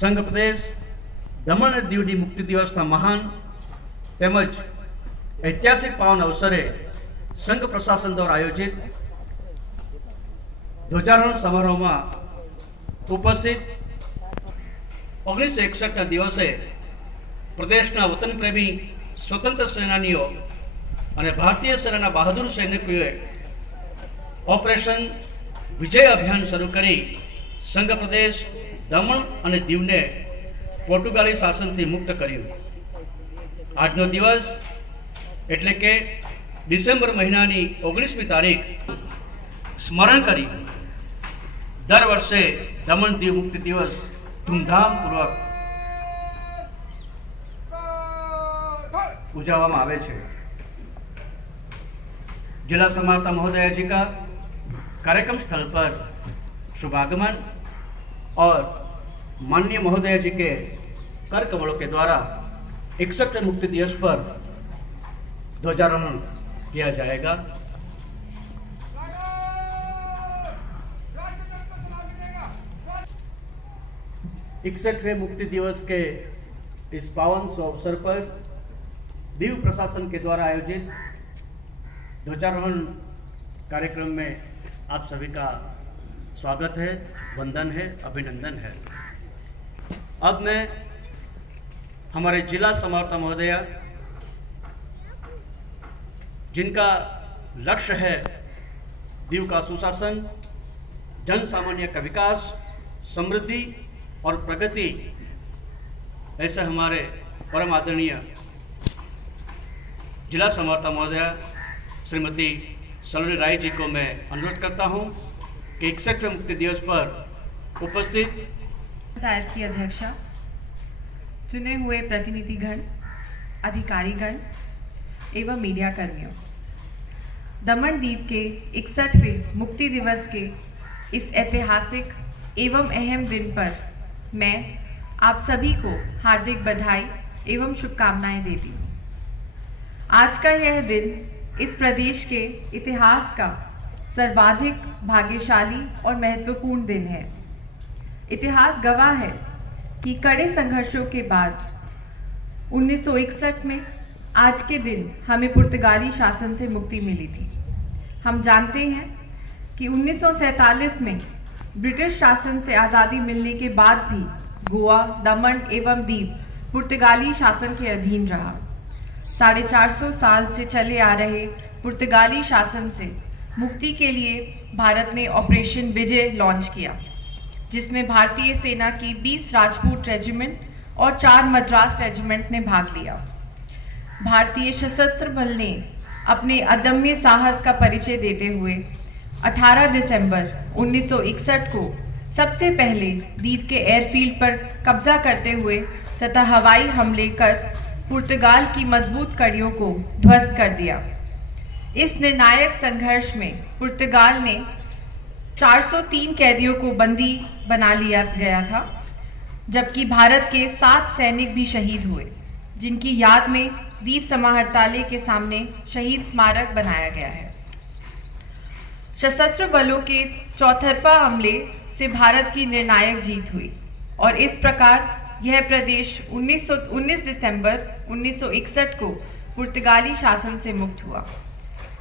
સંઘ પ્રદેશ દમણ અને દીવની મુક્તિ દિવસના મહાન તેમજ ઐતિહાસિક પાવન અવસરે સંઘ પ્રશાસન દ્વારા આયોજિત ધ્વજારોહણ સમારોહમાં ઉપસ્થિત 1961ના દિવસે પ્રદેશના વતન પ્રેમી સ્વતંત્ર સેનાનીઓ અને ભારતીય સેનાના બહાદુર સૈનિકોએ ઓપરેશન વિજય અભિયાન શરૂ કરી સંઘ પ્રદેશ દમણ અને દીવને પોર્ટુગાલી શાસનથી મુક્ત કર્યું. આજનો દિવસ એટલે કે ડિસેમ્બર મહિનાની 19મી તારીખ સ્મરણ કરી દર વર્ષે દમણ દીવ મુક્તિ દિવસ ધૂમધામપૂર્વક ઉજવવામાં આવે છે. जिला समाहर्ता महोदय जी का कार्यक्रम स्थल पर शुभागमन और माननीय महोदय जी के कर कमलों के द्वारा 61 मुक्ति दिवस पर ध्वजारोहण किया जाएगा. इकसठवें मुक्ति दिवस के इस पावन अवसर पर दीव प्रशासन के द्वारा आयोजित ध्वजारोहण कार्यक्रम में आप सभी का स्वागत है, वंदन है, अभिनंदन है. अब मैं हमारे जिला समाहर्ता महोदय जिनका लक्ष्य है दीव का सुशासन, जन सामान्य का विकास, समृद्धि और प्रगति, ऐसे हमारे परम आदरणीय जिला समाहर्ता महोदय श्रीमती सलोनी राय जी को मैं अनुरोध करता हूं कि 61वें मुक्ति दिवस पर उपस्थित पंचायत की अध्यक्षा, चुने हुए प्रतिनिधिगण, अधिकारीगण एवं मीडिया कर्मियों, दमन द्वीप के 61वें मुक्ति दिवस के इस ऐतिहासिक एवं अहम दिन पर मैं आप सभी को हार्दिक बधाई एवं शुभकामनाएं देती हूँ. आज का यह दिन इस प्रदेश के इतिहास का सर्वाधिक भाग्यशाली और महत्वपूर्ण दिन है. इतिहास गवाह है कि कड़े संघर्षों के बाद 1961 में आज के दिन हमें पुर्तगाली शासन से मुक्ति मिली थी. हम जानते हैं कि 1947 में ब्रिटिश शासन से आज़ादी मिलने के बाद भी गोवा, दमन एवं दीव पुर्तगाली शासन के अधीन रहा. 450 साल से चले आ रहे पुर्तगाली शासन से मुक्ति के लिए भारत ने ऑपरेशन विजय लॉन्च किया, जिसमें भारतीय सेना की 20 राजपूत रेजिमेंट और 4 मद्रास रेजिमेंट ने भाग लिया. भारतीय सशस्त्र बल ने अपने अदम्य साहस का परिचय देते हुए 18 दिसंबर 1961 को सबसे पहले द्वीप के एयरफील्ड पर कब्जा करते हुए तथा हवाई हमले कर पुर्तगाल की मजबूत कड़ियों को ध्वस्त कर दिया. इस निर्णायक संघर्ष में पुर्तगाल ने 403 कैदियों को बंदी बना लिया गया था, जबकि भारत के 7 सैनिक भी शहीद हुए, जिनकी याद में द्वीप समाहर्तालय के सामने शहीद स्मारक बनाया गया है. सशस्त्र बलों के चौतरफा हमले से भारत की निर्णायक जीत हुई और इस प्रकार यह प्रदेश 19 दिसंबर 1961 को पुर्तगाली शासन से मुक्त हुआ.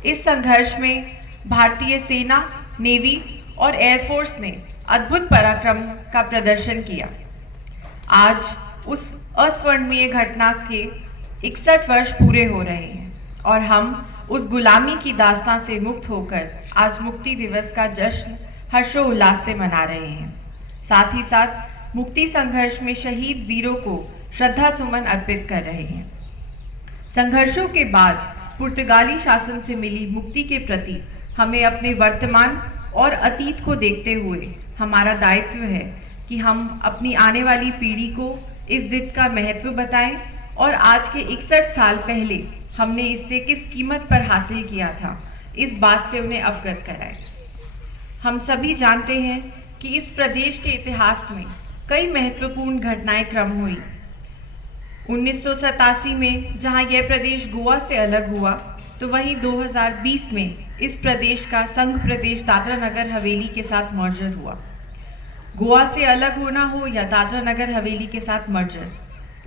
इस संघर्ष में भारतीय सेना, नेवी और एयरफोर्स ने अद्भुत पराक्रम का प्रदर्शन किया. आज उस अस्वर्णीय घटना के 61 वर्ष पूरे हो रहे हैं और हम उस गुलामी की दास्तां से मुक्त होकर आज मुक्ति दिवस का जश्न हर्षोल्लास से मना रहे हैं. साथ ही साथ मुक्ति संघर्ष में शहीद वीरों को श्रद्धा सुमन अर्पित कर रहे हैं. संघर्षों के बाद पुर्तगाली शासन से मिली मुक्ति के प्रति हमें अपने वर्तमान और अतीत को देखते हुए हमारा दायित्व है कि हम अपनी आने वाली पीढ़ी को इस दिन का महत्व बताएं और आज के 61 साल पहले हमने इससे किस कीमत पर हासिल किया था, इस बात से उन्हें अवगत कराएं. हम सभी जानते हैं कि इस प्रदेश के इतिहास में कई महत्वपूर्ण घटनाएं क्रम हुई. 1987 में जहां यह प्रदेश गोवा से अलग हुआ, तो वहीं 2020 में इस प्रदेश का संघ प्रदेश दादरा नगर हवेली के साथ मर्जर हुआ. गोवा से अलग होना हो या दादरा नगर हवेली के साथ मर्जर,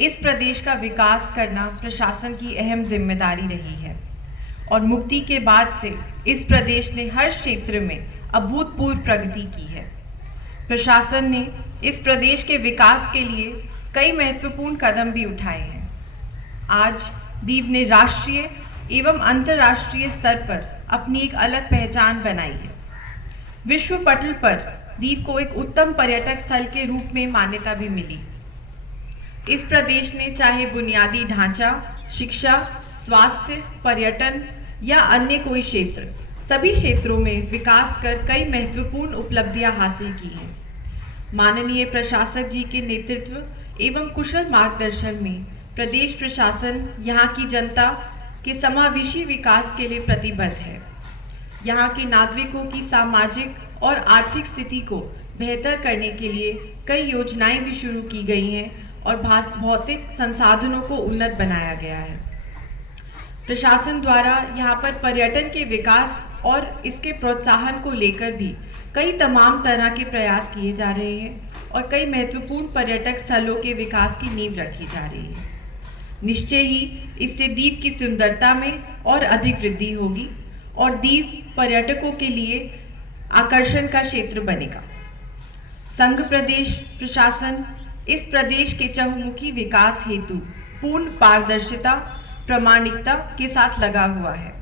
इस प्रदेश का विकास करना प्रशासन की अहम जिम्मेदारी रही है और मुक्ति के बाद से इस प्रदेश ने हर क्षेत्र में अभूतपूर्व प्रगति की है। प्रशासन ने इस प्रदेश के विकास के लिए कई महत्वपूर्ण कदम भी उठाए हैं। आज दीव ने राष्ट्रीय एवं अंतर्राष्ट्रीय स्तर पर अपनी एक अलग पहचान बनाई है। विश्व पटल पर दीव को एक उत्तम पर्यटक स्थल के रूप में मान्यता भी मिली। इस प्रदेश ने चाहे बुनियादी ढांचा, शिक्षा, स्वास्थ्य, पर्यटन या अन्य कोई क्षेत्र, सभी क्षेत्रों में विकास कर कई महत्वपूर्ण उपलब्धियां हासिल की हैं। माननीय प्रशासक जी के नेतृत्व एवं कुशल मार्गदर्शन में प्रदेश प्रशासन यहाँ की जनता के समावेशी विकास के लिए प्रतिबद्ध है। यहाँ के नागरिकों की सामाजिक और आर्थिक स्थिति को बेहतर करने के लिए कई योजनाएं भी शुरू की गई हैं और भौतिक संसाधनों को उन्नत बनाया गया है। प्रशासन द्वारा यहाँ पर पर्यटन के विकास और इसके प्रोत्साहन को लेकर भी कई तमाम तरह के प्रयास किए जा रहे हैं और कई महत्वपूर्ण पर्यटक स्थलों के विकास की नींव रखी जा रही है। निश्चय ही इससे दीव की सुंदरता में और अधिक वृद्धि होगी और दीव पर्यटकों के लिए आकर्षण का क्षेत्र बनेगा। संघ प्रदेश प्रशासन इस प्रदेश के चहुमुखी विकास हेतु पूर्ण पारदर्शिता, प्रामाणिकता के साथ लगा हुआ है।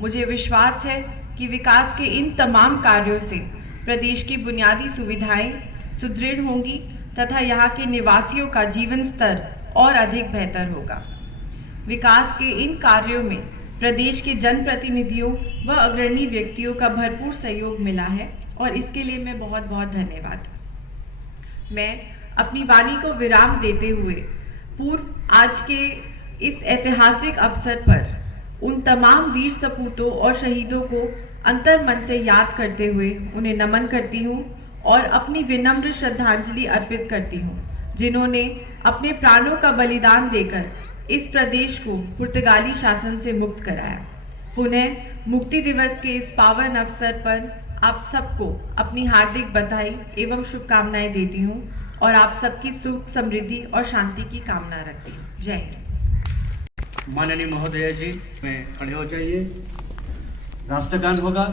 मुझे विश्वास है कि विकास के इन तमाम कार्यों से प्रदेश की बुनियादी सुविधाएं सुदृढ़ होंगी तथा यहाँ के निवासियों का जीवन स्तर और अधिक बेहतर होगा। विकास के इन कार्यों में प्रदेश के जनप्रतिनिधियों व अग्रणी व्यक्तियों का भरपूर सहयोग मिला है और इसके लिए मैं बहुत बहुत धन्यवाद। मैं अपनी वाणी को विराम देते हुए पूर्व आज के इस ऐतिहासिक अवसर पर उन तमाम वीर सपूतों और शहीदों को अंतर मन से याद करते हुए उन्हें नमन करती हूँ और अपनी विनम्र श्रद्धांजलि अर्पित करती हूँ, जिन्होंने अपने प्राणों का बलिदान देकर इस प्रदेश को पुर्तगाली शासन से मुक्त कराया। पुनः मुक्ति दिवस के इस पावन अवसर पर आप सबको अपनी हार्दिक बधाई एवं शुभकामनाएं देती हूँ और आप सबकी सुख, समृद्धि और शांति की कामना रखती हूँ। जय हिंद। माननीय महोदय जी, में खड़े हो जाइए, राष्ट्रगान होगा।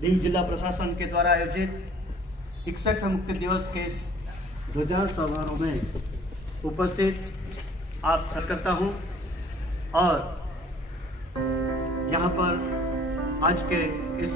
दीव जिला प्रशासन के द्वारा आयोजित 61 मुक्ति दिवस के ध्वजारोहण समारोह में उपस्थित आप सत्कर्ता हूं और यहाँ पर आज के इस